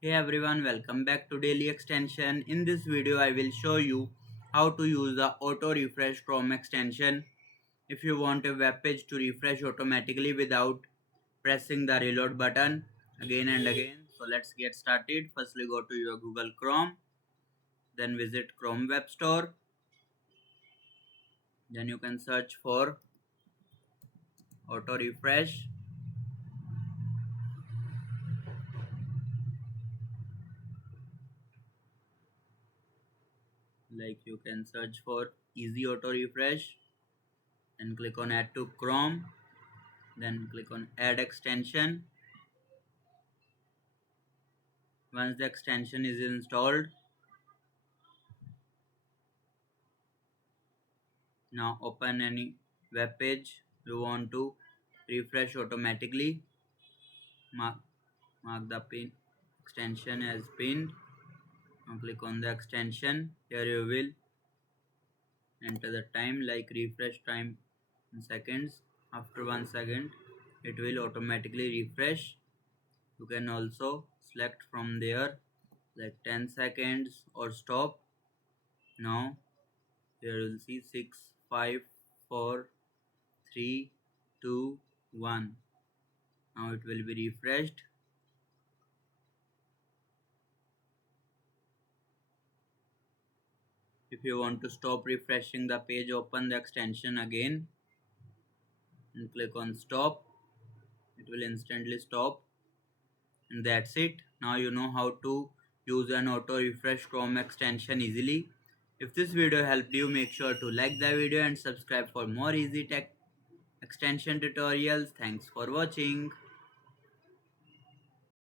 Hey everyone, welcome back to Daily Extension. In this video, I will show you how to use the auto refresh Chrome extension if you want a web page to refresh automatically without pressing the reload button again and again. So let's get started. Firstly, go to your Google Chrome, then visit Chrome Web Store. Then you can search for auto refresh. Like you can search for easy auto refresh and click on add to Chrome. Then click on add extension. Once the extension is installed, now open any web page you want to refresh automatically. Mark the pin extension as pinned. Now click on the extension. Here you will enter the time like refresh time in seconds. After 1 second, it will automatically refresh. You can also select from there like 10 seconds or stop. Now here you'll see 6, 5, 4, 3, 2, 1. Now it will be refreshed. If you want to stop refreshing the page, open the extension again and click on stop. It will instantly stop, and that's it. Now you know how to use an auto refresh Chrome extension easily. If this video helped you, make sure to like the video and subscribe for more easy tech extension tutorials. Thanks for watching.